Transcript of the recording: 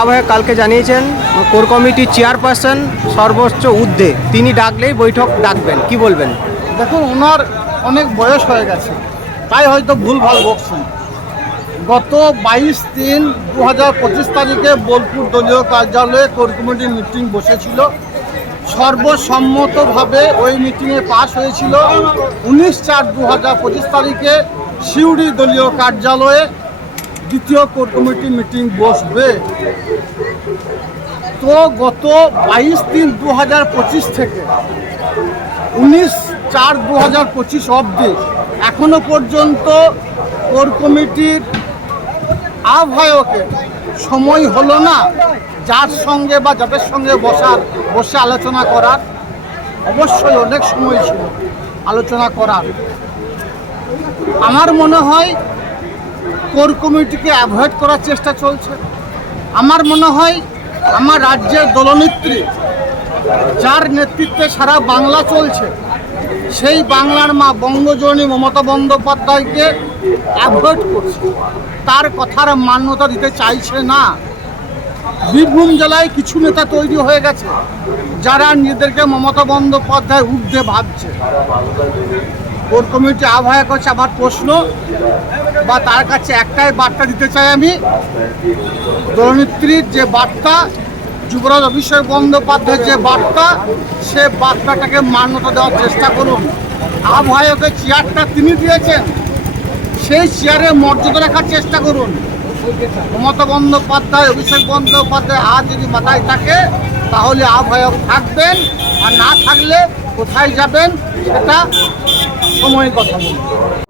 আহ্বায়ক কালকে জানিয়েছেন কোর কমিটির চেয়ারপারসন সর্বোচ্চ ঊর্ধ্বে তিনি ডাকলেই বৈঠক ডাকবেন কি বলবেন দেখুন ওনার অনেক বয়স হয়ে গেছে তাই হয়তো ভুলভাল বকছেন গত বাইশ তিন দু হাজার পঁচিশ তারিখে বোলপুর দলীয় কার্যালয়ে কোর কমিটির মিটিং বসেছিল সর্বসম্মতভাবে ওই মিটিংয়ে পাশ হয়েছিল উনিশ চার দু হাজার পঁচিশ তারিখে সিউড়ি দলীয় কার্যালয়ে তৃতীয় কোর কমিটি মিটিং বসবে তো গত বাইশ তিন দু হাজার পঁচিশ থেকে উনিশ চার দু হাজার পঁচিশ অবধি এখনো পর্যন্ত কোর কমিটির আহ্বায়কে সময় হলো না যার সঙ্গে বা যাদের সঙ্গে বসার বসে আলোচনা করার অবশ্যই অনেক সময় ছিল আলোচনা করার আমার মনে হয় কোর কমিটিকে অ্যাভয়েড করার চেষ্টা চলছে আমার মনে হয় আমার রাজ্যের দলনেত্রী যার নেতৃত্বে সারা বাংলা চলছে সেই বাংলার মা বঙ্গজনী মমতা বন্দ্যোপাধ্যায়কে অ্যাভয়েড করছে তার কথার মান্যতা দিতে চাইছে না বীরভূম জেলায় কিছু নেতা তৈরি হয়ে গেছে যারা নিজেদেরকে মমতা বন্দ্যোপাধ্যায় উর্ধে ভাবছে কোর কমিটি আহ্বায়ক হচ্ছে আমার প্রশ্ন বা তার কাছে একটাই বার্তা দিতে চাই আমি দলনেত্রীর যে বার্তা যুবরাজ অভিষেক বন্দ্যোপাধ্যায়ের যে বার্তা সে বার্তাটাকে মান্যতা দেওয়ার চেষ্টা করুন আবহাওয়াকে চেয়ারটা তিনি দিয়েছেন সেই চেয়ারে মর্যাদা রাখার চেষ্টা করুন মমতা বন্দ্যোপাধ্যায় অভিষেক বন্দ্যোপাধ্যায় হাত যদি মাথায় থাকে তাহলে আবহায়ক থাকবেন আর না থাকলে কোথায় যাবেন সেটা সময় কথা বলুন